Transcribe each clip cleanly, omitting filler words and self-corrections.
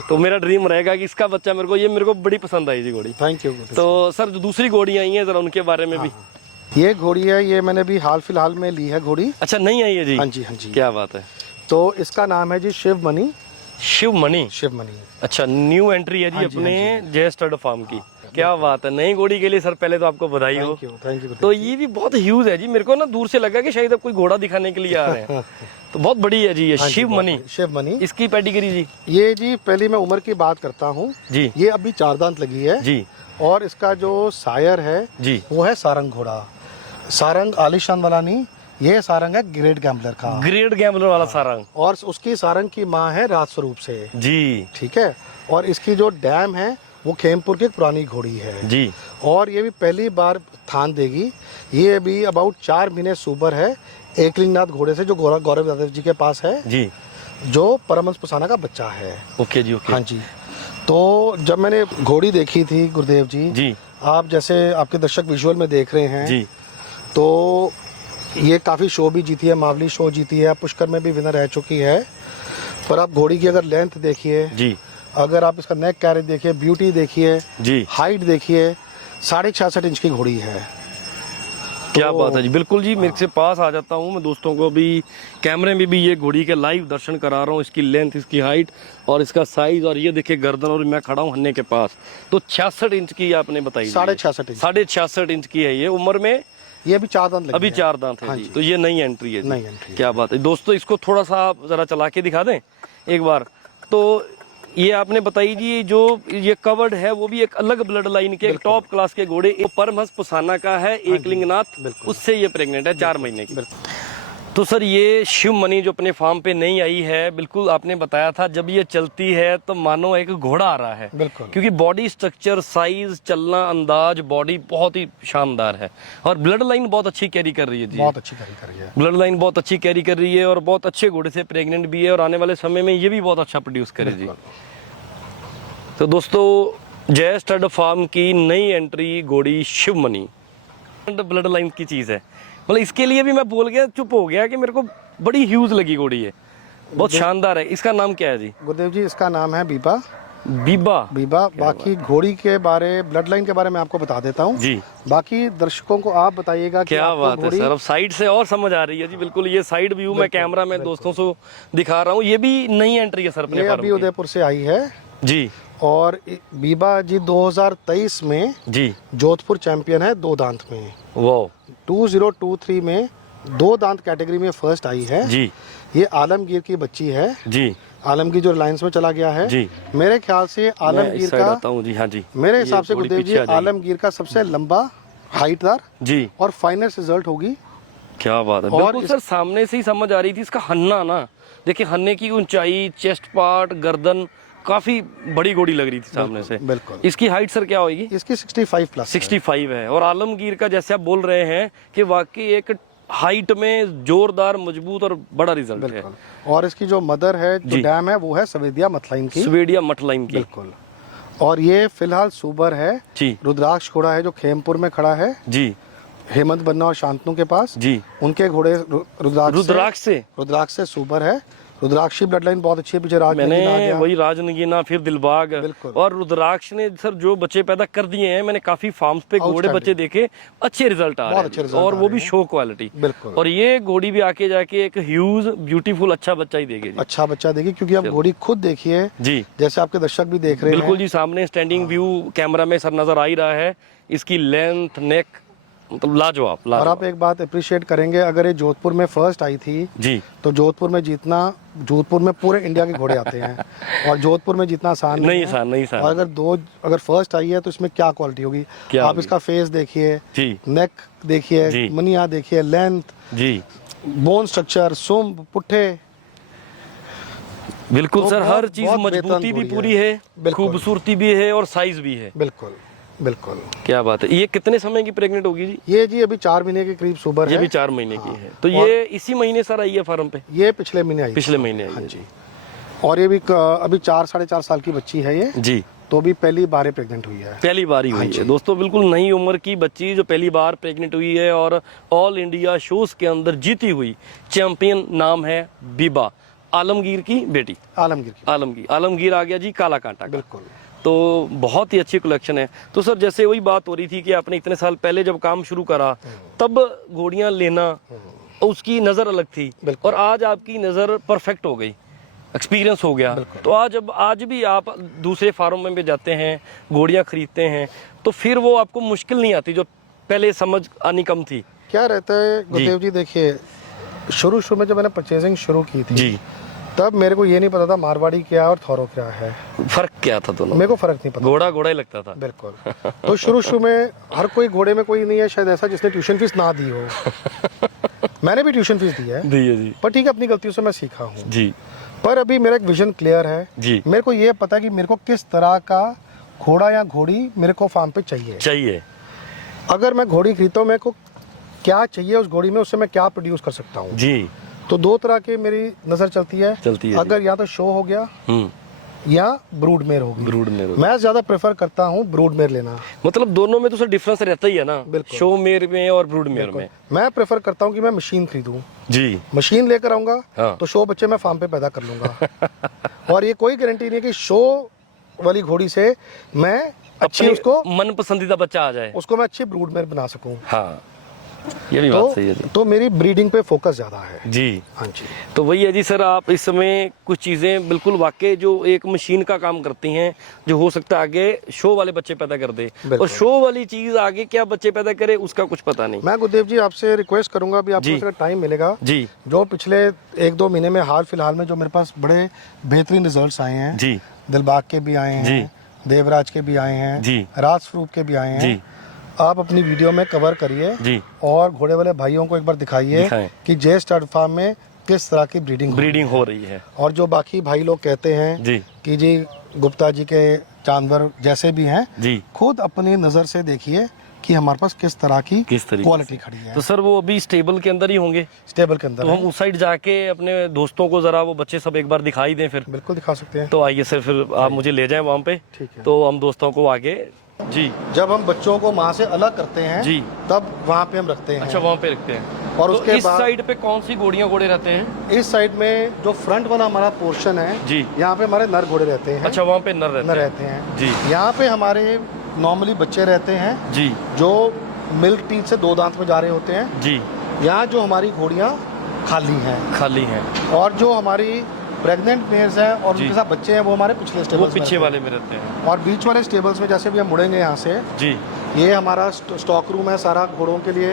तो मेरा ड्रीम रहेगा कि इसका बच्चा मेरे को बड़ी पसंद आई जी घोड़ी। Thank you. तो सर जो दूसरी घोड़ियां आई हैं जरा उनके बारे में भी। ये घोड़ी है, ये मैंने भी हाल फिलहाल में ली है घोड़ी। अच्छा नहीं आई है जी? हाँ जी, हाँ जी। क्या बात है। तो इसका नाम है जी शिवमणि। शिवमणि। शिवमणि। अच्छा न्यू एंट्री है जी अपने जय स्टड फार्म की। क्या बात है, नई घोड़ी के लिए सर पहले तो आपको बधाई हो। Thank you. तो ये भी बहुत ह्यूज है जी, मेरे को ना दूर से लगा कि शायद अब कोई घोड़ा दिखाने के लिए आ रहे हैं। तो बहुत बड़ी है जी ये शिवमणि। शिवमणि। इसकी पेडिग्री जी? ये जी पहली मैं उम्र की बात करता हूँ जी, ये अभी 4 दांत लगी है जी। और इसका जो सायर है जी वो है सारंग घोड़ा। सारंग आलिशान वाला नहीं, ये सारंग है ग्रेट गैम्बलर का। ग्रेट गैम्बलर वाला सारंग। और उसकी सारंग की माँ है राजस्वरूप से जी, ठीक है। और इसकी जो डैम है वो खेमपुर की एक पुरानी घोड़ी है जी। और ये भी पहली बार थान देगी। ये भी अबाउट 4 महीने सुबर है एकलिंगनाथ घोड़े से, जो गौरव यादव जी के पास है जी, जो परमहंस पुसाना का बच्चा है। ओके जी, ओके। हाँ जी। तो जब मैंने घोड़ी देखी थी गुरुदेव जी, आप जैसे आपके दर्शक विजुअल में देख रहे हैं जी, तो ये काफ़ी शो भी जीती है, मावली शो जीती है, पुष्कर में भी विनर रह चुकी है। पर आप घोड़ी की अगर लेंथ देखिए जी, अगर आप इसका नेक कैरेज देखिए, ब्यूटी देखिए जी, हाइट देखिए, 66.5 इंच की घोड़ी है। क्या बात है जी, बिल्कुल जी। मेरे से पास आ जाता हूँ मैं, दोस्तों को भी कैमरे में भी ये घोड़ी के लाइव दर्शन करा रहा हूँ, इसकी लेंथ, इसकी हाइट और इसका साइज। और ये देखिए गर्दन, और मैं खड़ा हूँ हन्ने के पास। तो 66 इंच की आपने बताई? 66.5 इंच की है ये। उम्र में ये अभी 4 दांत अभी 4 दांत है जी। तो ये नई एंट्री है जी। नई एंट्री। क्या बात है दोस्तों, इसको थोड़ा सा आप जरा चला के दिखा दें एक बार। तो ये आपने बताई जी, जो ये कवर्ड है वो भी एक अलग ब्लड लाइन के, एक टॉप क्लास के घोड़े, परमहंस पुसाना का है एकलिंगनाथ, उससे ये प्रेग्नेंट है 4 महीने की। तो सर ये शिवमणि जो अपने फार्म पे नई आई है, बिल्कुल आपने बताया था जब ये चलती है तो मानो एक घोड़ा आ रहा है, क्योंकि बॉडी स्ट्रक्चर, साइज, चलना, अंदाज, बॉडी बहुत ही शानदार है। और ब्लड लाइन बहुत अच्छी कैरी कर रही है जी, बहुत अच्छी कैरी कर रही है। ब्लड लाइन बहुत अच्छी कैरी कर रही है और बहुत अच्छे घोड़े से प्रेग्नेंट भी है, और आने वाले समय में ये भी बहुत अच्छा प्रोड्यूस करे जी। तो दोस्तों जय स्टड फार्म की नई एंट्री घोड़ी शिवमणि ब्लड लाइन की चीज है। मतलब इसके लिए भी मैं बोल गया, चुप हो गया कि मेरे को बड़ी ह्यूज लगी घोड़ी है, बहुत शानदार है। इसका नाम क्या है जी? गुरुदेव जी इसका नाम है बीबा। बीबा। बाकी घोड़ी के बारे, ब्लड लाइन के बारे में आपको बता देता हूँ जी। बाकी दर्शकों को आप बताइएगा। क्या बात है सर, अब साइड से और समझ आ रही है जी। बिल्कुल ये साइड व्यू मैं कैमरा में दोस्तों से दिखा रहा हूँ। ये भी नई एंट्री है सर अपने फार्म की। अभी उदयपुर से आई है जी। और बीबा जी 2023 में जी जोधपुर चैंपियन है 2 दांत में। वो 2023 में 2 दांत कैटेगरी में फर्स्ट आई है जी। ये आलमगीर की बच्ची है जी। आलमगीर जो रिलायंस में चला गया है जी। मेरे ख्याल से आलमगीर का जी, हाँ जी, मेरे हिसाब से गुरुदेव जी आलमगीर का सबसे लंबा हाइटदार जी और फाइनेस्ट रिजल्ट होगी। क्या बात है। और सर सामने से ही समझ आ रही थी इसका हन्ना ना, देखिए हन्ने की ऊंचाई, चेस्ट पार्ट, गर्दन, काफी बड़ी घोड़ी लग रही थी सामने से। बिल्कुल। इसकी हाइट सर क्या होगी? इसकी 65 प्लस 65 है। और आलमगीर का जैसे आप बोल रहे हैं कि वाकई एक हाइट में जोरदार, मजबूत और बड़ा रिजल्ट है। और इसकी जो मदर है, जो डैम है, वो है स्वेदिया मठलाइन की। स्वेदिया मठलाइन की, बिल्कुल। और ये फिलहाल सुबर है जी। रुद्राक्ष घोड़ा है जो खेमपुर में खड़ा है जी, हेमंत बन्ना और शांतनु के पास जी। उनके घोड़े रुद्राक्ष से सुबर है। रुद्राक्षी ब्लड लाइन बहुत अच्छी है, पीछे मैंने वही राजनगीना, फिर दिलबाग और रुद्राक्ष ने सर जो बच्चे पैदा कर दिए हैं। मैंने काफी फार्म्स पे घोड़े बच्चे देखे, अच्छे रिजल्ट आ रहे हैं और वो भी शो क्वालिटी। और ये घोड़ी भी आके जाके एक ह्यूज ब्यूटीफुल अच्छा बच्चा ही देगी, अच्छा बच्चा देगी। क्योंकि आप घोड़ी खुद देखिए जी, जैसे आपके दर्शक भी देख रहे हैं। बिल्कुल जी, सामने स्टैंडिंग व्यू कैमरा में सर नजर आ ही रहा है। इसकी लेंथ, नेक, मतलब लाजवाब। और आप एक बात अप्रिशिएट करेंगे, अगर ये जोधपुर में फर्स्ट आई थी जी, तो जोधपुर में जीतना, जोधपुर में पूरे इंडिया के घोड़े आते हैं और जोधपुर में जीतना आसान नहीं है। और अगर फर्स्ट आई है तो इसमें क्या क्वालिटी होगी। आप इसका फेस देखिए, नेक देखिए, मनिया देखिए, लेंथ जी, बोन स्ट्रक्चर, सुम्ब, पुट्ठे, बिल्कुल सर हर चीज, मजबूती भी पूरी है, खूबसूरती भी है और साइज भी है। बिल्कुल बिल्कुल। क्या बात है। ये कितने समय की प्रेग्नेंट होगी जी? ये जी अभी 4 महीने के करीब सुबर है। ये भी 4 महीने की है। तो ये इसी महीने सर आई है फार्म पे? ये पिछले महीने आई। पिछले महीने आई जी। और ये भी अभी 4-4.5 साल की बच्ची है ये जी। तो भी पहली बार प्रेग्नेंट हुई है, पहली बार ही हुई है दोस्तों। बिल्कुल नई उम्र की बच्ची जो पहली बार प्रेग्नेंट हुई है और ऑल इंडिया शोज के अंदर जीती हुई चैंपियन। नाम है बीबा। आलमगीर की बेटी, आलमगीर आ गया जी काला कांटा का। बिल्कुल। तो बहुत ही अच्छी कलेक्शन है। तो सर जैसे वही बात हो रही थी कि आपने इतने साल पहले जब काम शुरू करा तब घोड़ियां लेना उसकी नज़र अलग थी, और आज आपकी नज़र परफेक्ट हो गई, एक्सपीरियंस हो गया। तो आज भी आप दूसरे फार्म में भी जाते हैं, घोड़ियां खरीदते हैं, तो फिर वो आपको मुश्किल नहीं आती जो पहले समझ आनी कम थी? क्या रहता है गुरुदेव जी, देखिए शुरू में जब मैंने परचेजिंग शुरू की थी जी, तब मेरे को ये नहीं पता था मारवाड़ी क्या और थौरो क्या है, फर्क क्या था दोनों, मेरे को फर्क नहीं पता, घोड़ा घोड़ा ही लगता था। बिल्कुल। तो शुरू में हर कोई घोड़े में कोई नहीं है शायद ऐसा जिसने ट्यूशन फीस ना दी हो। मैंने भी ट्यूशन फीस दी है जी, पर ठीक है, अपनी गलतियों से मैं सीखा हूँ जी। पर अभी मेरा एक विजन क्लियर है जी, मेरे को ये पता कि मेरे को किस तरह का घोड़ा या घोड़ी मेरे को फार्म पे चाहिए। अगर मैं घोड़ी खरीदता हूँ, मेरे को क्या चाहिए उस घोड़ी में, उससे मैं क्या प्रोड्यूस कर सकता हूँ जी। तो दो तरह की मेरी नजर चलती है अगर या तो शो हो गया या ब्रूडमेर होगी। मैं ज्यादा प्रेफर करता हूँ ब्रूडमेर लेना। मतलब दोनों में तो सर डिफरेंस रहता ही है ना, शो मेर में और ब्रूडमेर में। मैं प्रेफर करता हूँ कि मैं मशीन खरीदूं जी, मशीन लेकर आऊंगा तो शो बच्चे मैं फार्म पे पैदा कर लूंगा। और ये कोई गारंटी नहीं कि शो वाली घोड़ी से मैं अच्छी उसको मन पसंदीदा बच्चा आ जाए, उसको मैं अच्छी ब्रूडमेर बना सकूं। हाँ, ये भी बात सही है जी। तो मेरी ब्रीडिंग पे फोकस ज्यादा है जी। हाँ जी। तो वही है जी सर, आप इस समय कुछ चीजें बिल्कुल वाकई जो एक मशीन का काम करती हैं, जो हो सकता है आगे शो वाले बच्चे पैदा कर दे, और शो वाली चीज आगे क्या बच्चे पैदा करे उसका कुछ पता नहीं। मैं गुरुदेव जी आपसे रिक्वेस्ट करूंगा, अभी आपको टाइम मिलेगा जी, जो पिछले 1-2 महीने में हाल फिलहाल में जो मेरे पास बड़े बेहतरीन रिजल्ट आए हैं जी, दिलबाग के भी आए हैं, देवराज के भी आए हैं जी, राजस्वरूप के भी आए हैं, आप अपनी वीडियो में कवर करिए और घोड़े वाले भाइयों को एक बार दिखाइए कि जे स्टड फार्म में किस तरह की ब्रीडिंग हो रही है। और जो बाकी भाई लोग कहते हैं कि जी गुप्ता जी के जानवर जैसे भी हैं जी, खुद अपनी नजर से देखिए कि हमारे पास किस तरह की क्वालिटी खड़ी है। तो सर वो अभी स्टेबल के अंदर ही होंगे? स्टेबल के अंदर। तो हम उस साइड जाके अपने दोस्तों को जरा वो बच्चे सब एक बार दिखाई दें फिर? बिल्कुल दिखा सकते हैं। तो आइए सर, फिर आप मुझे ले जाएं वहाँ पे, तो हम दोस्तों को आगे जी। जब हम बच्चों को माँ से अलग करते हैं जी, तब वहाँ पे हम रखते हैं। अच्छा, वहाँ पे रखते हैं। और तो उसके इस साइड पे कौन सी घोड़े रहते हैं? इस साइड में जो फ्रंट वाला हमारा पोर्शन है जी, यहाँ पे हमारे नर घोड़े रहते हैं। अच्छा, वहाँ पे नर रहते हैं जी। यहाँ पे हमारे नॉर्मली बच्चे रहते हैं जी, जो मिल्क टीथ से 2 दांत में जा रहे होते हैं जी। यहाँ जो हमारी घोड़ियाँ खाली हैं, और जो हमारी प्रेग्नेंट मेयर्स हैं और उनके साथ बच्चे हैं वो हमारे पिछले स्टेबल्स, वो पीछे वाले में रहते हैं। और बीच वाले स्टेबल्स में जैसे भी हम मुड़ेंगे यहाँ से जी, ये हमारा स्टॉक रूम है सारा घोड़ों के लिए,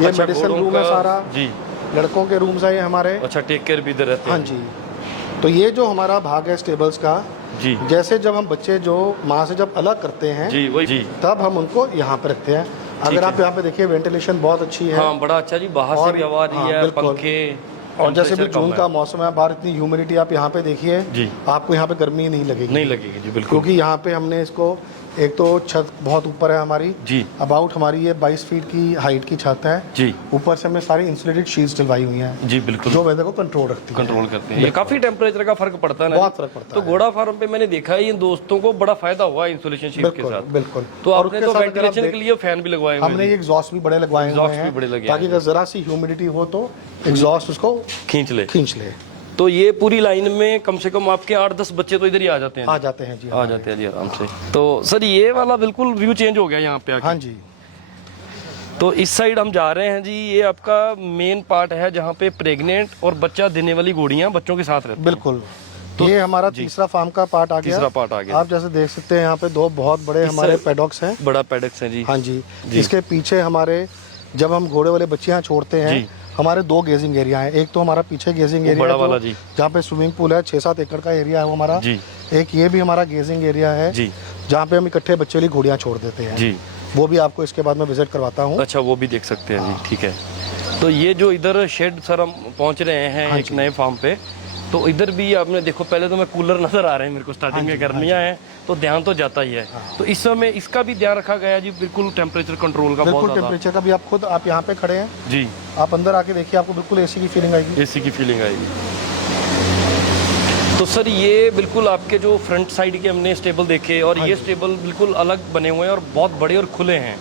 ये मेडिसिन रूम है सारा जी, लड़कों के रूम्स है ये हमारे। अच्छा, टेक केयर भी इधर रहते हैं। हाँ जी। तो ये जो हमारा भाग है स्टेबल्स का जी, जैसे जब हम बच्चे जो माँ से जब अलग करते हैं जी, वही जी, तब हम उनको यहाँ पे रखते हैं। अगर आप यहाँ पे देखिए वेंटिलेशन बहुत अच्छी है। हाँ, बड़ा अच्छा जी, बाहर से भी हवा आ रही है, पंखे। और जैसे भी जून का मौसम है, बाहर इतनी ह्यूमिडिटी, आप यहाँ पे देखिए जी, आपको यहाँ पे गर्मी नहीं लगेगी जी, बिल्कुल। क्योंकि यहाँ पे हमने इसको, एक तो छत बहुत ऊपर है हमारी जी, अबाउट हमारी ये 22 फीट की हाइट की छत है जी, ऊपर से हमने सारी इंसुलेटेड शीट्स डलवाई हुई हैं जी, बिल्कुल, जो वेदर को कंट्रोल करते हैं। ये काफी टेम्परेचर का फर्क पड़ता है ना, बहुत फर्क पड़ता है। तो घोड़ा फार्म पे मैंने देखा है इन दोस्तों को बड़ा फायदा हुआ इंसुलेशन शीट के साथ। बिल्कुल। तो आपने तो वेंटिलेशन के लिए फैन भी लगवाए हुए हैं? हमने एग्जॉस्ट भी बड़े लगवाए हुए हैं ताकि अगर जरा सी ह्यूमिडिटी हो तो एग्जॉस्ट उसको खींच ले। तो ये पूरी लाइन में कम से कम आपके 8-10 बच्चे तो इधर ही आ जाते हैं जी, आ जाते हैं जी आराम से। तो सर ये वाला बिल्कुल व्यू चेंज हो गया यहाँ पे आके। हाँ जी। तो इस साइड हम जा रहे हैं जी, ये आपका मेन पार्ट है जहाँ पे प्रेग्नेंट और बच्चा देने वाली घोड़ियाँ बच्चों के साथ रहती हैं। बिल्कुल। तो ये हमारा तीसरा फार्म का पार्ट आ गया। आप जैसे देख सकते हैं यहाँ पे 2 बहुत बड़े हमारे पैडॉक्स हैं। बड़ा पैडॉक्स है जी। हाँ जी। इसके पीछे हमारे जब हम घोड़े वाले बच्चे यहाँ छोड़ते हैं, हमारे 2 गेजिंग एरिया है। एक तो हमारा पीछे गेजिंग एरिया बड़ा वाला जी, जहाँ पे स्विमिंग पूल है, 6-7 एकड़ का एरिया है वो हमारा जी। एक ये भी हमारा गेजिंग एरिया है जी, जहाँ पे हम इकट्ठे बच्चे वाली घोड़ियाँ छोड़ देते हैं जी। वो भी आपको इसके बाद में विजिट करवाता हूँ। अच्छा, वो भी देख सकते हैं जी, ठीक है। तो ये जो इधर शेड सर हम पहुँच रहे हैं एक नए फार्म पे, तो इधर भी आपने देखो, पहले तो मैं कूलर नजर आ रहे हैं मेरे को स्टार्टिंग में, गर्मियाँ हैं तो ध्यान तो जाता ही है। तो इस समय इसका भी ध्यान रखा गया जी, बिल्कुल टेम्परेचर कंट्रोल का, बिल्कुल टेम्परेचर का भी। आप खुद आप यहाँ पे खड़े हैं जी, आप अंदर आके देखिए, आपको बिल्कुल एसी की फीलिंग आएगी। एसी की फीलिंग आएगी। तो सर ये बिल्कुल आपके जो फ्रंट साइड के हमने स्टेबल देखे और ये स्टेबल बिल्कुल अलग बने हुए हैं और बहुत बड़े और खुले हैं।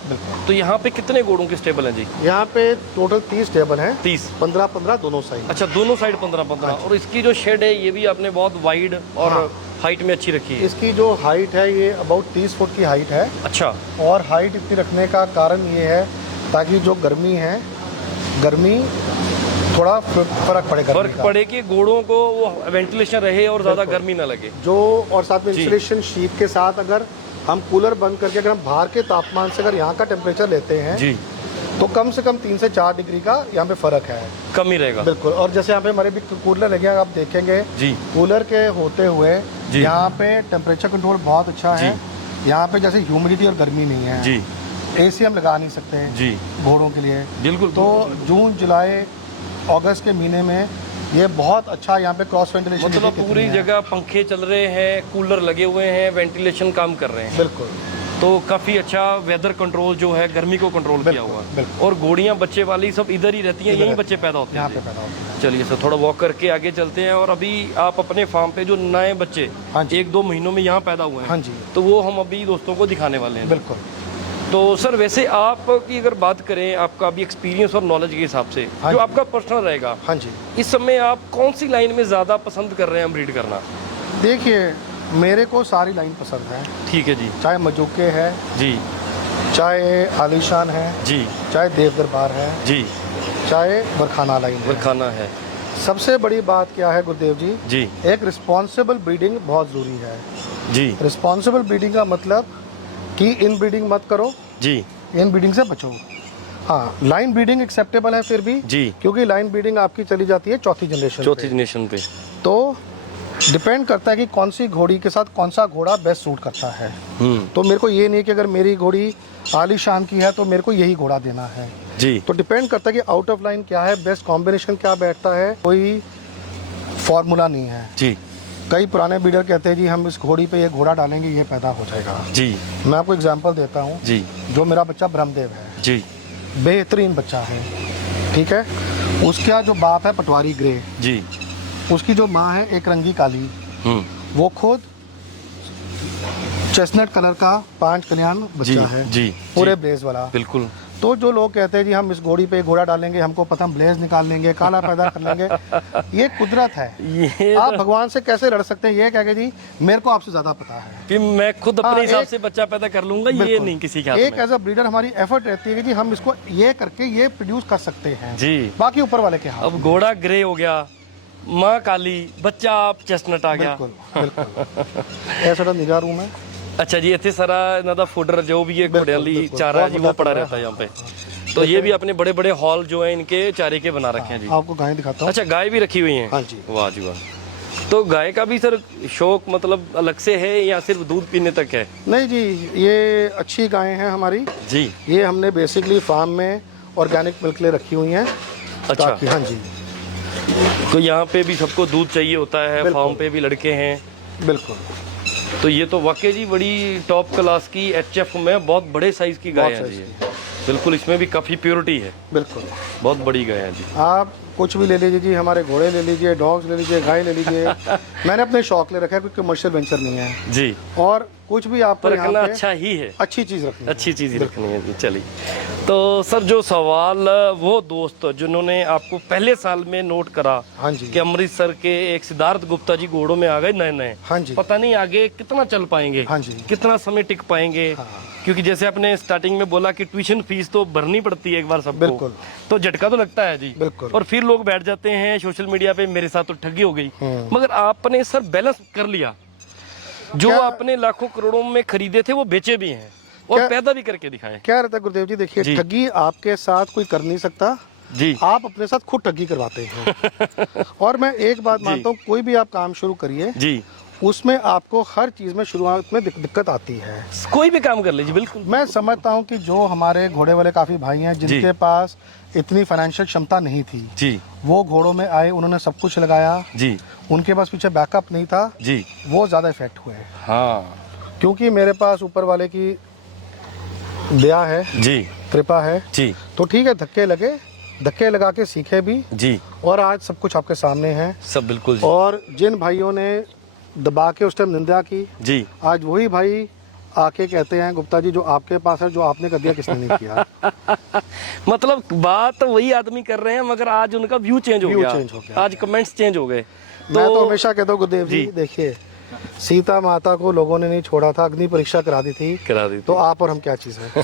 तो यहाँ पे कितने घोड़ों के स्टेबल हैं जी? यहाँ पे टोटल 30 टेबल हैं। 30, 15-15 दोनों साइड। अच्छा, दोनों साइड 15-15। और इसकी जो शेड है ये भी आपने बहुत वाइड और हाइट में अच्छी रखी है। इसकी जो हाइट है ये अबाउट 30 फुट की हाइट है। अच्छा। और हाइट इतनी रखने का कारण ये है ताकि जो गर्मी थोड़ा फर्क पड़े कि घोड़ों को वो वेंटिलेशन रहे और ज़्यादा गर्मी ना लगे जो। और साथ में इंसुलेशन शीट के साथ अगर हम कूलर बंद करके अगर हम बाहर के तापमान से अगर यहाँ का टेम्परेचर लेते हैं जी, तो कम से कम 3 से 4 डिग्री का यहाँ पे फर्क है, कम ही रहेगा। बिल्कुल। और जैसे यहाँ पे हमारे भी कूलर लगे हैं, आप देखेंगे जी, कूलर के होते हुए यहाँ पे टेम्परेचर कंट्रोल बहुत अच्छा है। यहाँ पे जैसे ह्यूमिडिटी और गर्मी नहीं है जी, AC हम लगा नहीं सकते हैं जी घोड़ों के लिए। बिल्कुल। तो जून जुलाई अगस्त के महीने में ये बहुत अच्छा यहाँ पे क्रॉस वेंटिलेशन, मतलब पूरी जगह पंखे चल रहे हैं, कूलर लगे हुए हैं, वेंटिलेशन काम कर रहे हैं। बिल्कुल। तो काफ़ी अच्छा वेदर कंट्रोल जो है, गर्मी को कंट्रोल किया हुआ है। और घोड़ियाँ बच्चे वाली सब इधर ही रहती हैं, यहीं बच्चे पैदा होते हैं, यहाँ पे पैदा होते हैं। चलिए सर थोड़ा वॉक करके आगे चलते हैं। और अभी आप अपने फार्म पे जो नए बच्चे 1-2 महीनों में यहाँ पैदा हुए हैं, हाँ जी, तो वो हम अभी दोस्तों को दिखाने वाले हैं। बिल्कुल। तो सर वैसे आपकी अगर बात करें, आपका अभी एक्सपीरियंस और नॉलेज के हिसाब से जो आपका पर्सनल रहेगा, हाँ जी, इस समय आप कौन सी लाइन में ज़्यादा पसंद कर रहे हैं ब्रीड करना? देखिए मेरे को सारी लाइन पसंद है। ठीक है जी। चाहे मजूके है जी, चाहे आलीशान है जी, चाहे देव दरबार है जी, चाहे बरखाना लाइन है। बरखाना है। सबसे सबसे बड़ी बात क्या है गुरुदेव जी? जी। एक रिस्पॉन्सिबल ब्रीडिंग बहुत ज़रूरी है जी। रिस्पॉन्सिबल ब्रीडिंग का मतलब कि इन ब्रीडिंग मत करो जी, इन ब्रीडिंग से बचो। हाँ, लाइन ब्रीडिंग एक्सेप्टेबल है फिर भी जी, क्योंकि लाइन ब्रीडिंग आपकी चली जाती है चौथी जनरेशन पे। तो डिपेंड करता है कि कौन सी घोड़ी के साथ कौन सा घोड़ा बेस्ट सूट करता है। तो मेरे को ये नहीं कि अगर मेरी घोड़ी आलीशान की है तो मेरे को यही घोड़ा देना है जी। तो डिपेंड करता है कि आउट ऑफ लाइन क्या है, बेस्ट कॉम्बिनेशन क्या बैठता है, कोई फॉर्मूला नहीं है जी। कई पुराने ब्रीडर कहते हैं जी हम इस घोड़ी पे ये घोड़ा डालेंगे ये पैदा हो जाएगा जी। मैं आपको एग्जांपल देता हूँ जी। जो मेरा बच्चा ब्रह्मदेव है जी, बेहतरीन बच्चा है, ठीक है। उसका जो बाप है पटवारी ग्रे जी, उसकी जो माँ है एक रंगी काली, वो खुद चेस्टनट कलर का 5 कल्याण बच्चा है जी, पूरे ब्लेज वाला। बिल्कुल। तो जो लोग कहते हैं जी हम इस घोड़ी पे घोड़ा डालेंगे, हमको पता हम ब्लेज निकाल लेंगे, काला पैदा कर लेंगे, ये कुदरत है। ये आप भगवान से कैसे लड़ सकते हैं? ये कह के जी मेरे को आपसे ज्यादा पता है कि मैं खुद अपने हिसाब से बच्चा पैदा कर लूंगा, ये नहीं किसी का। एक एज अ ब्रीडर हमारी एफर्ट रहती है कि जी हम इसको ये करके ये प्रोड्यूस कर सकते हैं जी, बाकी ऊपर वाले के हाथ। अब घोड़ा ग्रे हो गया, माँ काली, बच्चा आप चेस्टनट आ गया। बिल्कुल। ऐसा निगाह रूम है। अच्छा जी, इतने सारा इन्हों का फूडर जो भी है घोड़ियाली चारा है जी वो पड़ा रहता है यहाँ पे। तो ये भी अपने बड़े बड़े हॉल जो है इनके चारे के बना रखे हैं जी। आपको गाय दिखाता हूँ। अच्छा, गाय भी रखी हुई है? हाँ जी। वाह जी वाह। तो गाय का भी सर शौक मतलब अलग से है या सिर्फ दूध पीने तक है? नहीं जी, ये अच्छी गायें हैं हमारी जी। ये हमने बेसिकली फार्म में ऑर्गेनिक मिल्क ले रखी हुई हैं। अच्छा। हाँ जी। तो यहाँ पे भी सबको दूध चाहिए होता है, फार्म पे भी लड़के हैं। बिल्कुल। तो ये तो वाकई जी बड़ी टॉप क्लास की HF में बहुत बड़े साइज की गाय है जी। बिल्कुल, इसमें भी काफ़ी प्योरिटी है। बिल्कुल, बहुत बड़ी गाय है जी। आप कुछ भी ले लीजिए जी, हमारे घोड़े ले लीजिए, डॉग्स ले लीजिए, गाय ले लीजिए। मैंने अपने शौक ले रखा है, कोई कमर्शियल वेंचर नहीं है जी। और कुछ भी आपको रखना अच्छा ही है, अच्छी चीज़ रखनी है, अच्छी चीज़ रखनी है जी। चलिए, तो सर जो सवाल वो दोस्त जिन्होंने आपको पहले साल में नोट करा हाँ जी, कि अमृतसर के एक सिद्धार्थ गुप्ता जी घोड़ों में आ गए नए नए, हाँ जी, पता नहीं आगे कितना चल पाएंगे, हाँ जी, कितना समय टिक पाएंगे। हाँ। क्योंकि जैसे आपने स्टार्टिंग में बोला कि ट्यूशन फीस तो भरनी पड़ती है एक बार सबको। बिल्कुल। तो झटका तो लगता है जी। बिल्कुल। और फिर लोग बैठ जाते हैं सोशल मीडिया पे, मेरे साथ तो ठगी हो गई। मगर आपने सर बैलेंस कर लिया, जो आपने लाखों करोड़ों में खरीदे थे वो बेचे भी हैं और पैदा भी करके दिखाए। क्या रहता है गुरुदेव जी, देखिए ठगी आपके साथ कोई कर नहीं सकता जी, आप अपने साथ खुद ठगी करवाते हैं। और मैं एक बात मानता हूँ, कोई भी आप काम शुरू करिए जी, उसमें आपको हर चीज में शुरुआत में दिक्कत आती है। कोई भी काम कर लीजिए। बिल्कुल। मैं समझता हूँ कि जो हमारे घोड़े वाले काफी भाई हैं जिनके पास इतनी फाइनेंशियल क्षमता नहीं थी जी, वो घोड़ों में आए, उन्होंने सब कुछ लगाया जी, उनके पास पीछे बैकअप नहीं था जी, वो ज्यादा इफेक्ट हुए। हाँ, क्योंकि मेरे पास ऊपर वाले की दया है जी, कृपा है जी। तो ठीक है, धक्के लगे धक्के लगा के सीखे भी जी, और आज सब कुछ आपके सामने है। सब बिल्कुल जी। और जिन भाइयों ने दबा के उस टाइम निंदा की जी, आज वही भाई आके कहते हैं गुप्ता जी जो आपके पास है जो आपने कर दिया किसने नहीं किया। मतलब बात तो वही आदमी कर रहे हैं मगर आज उनका व्यू चेंज हो गया, आज कमेंट्स चेंज हो गए। मैं तो हमेशा कहता हूँ गुरुदेव जी देखिए सीता माता को लोगों ने नहीं छोड़ा था, अग्नि परीक्षा करा दी थी, करा दी थी। तो आप और हम क्या चीज है।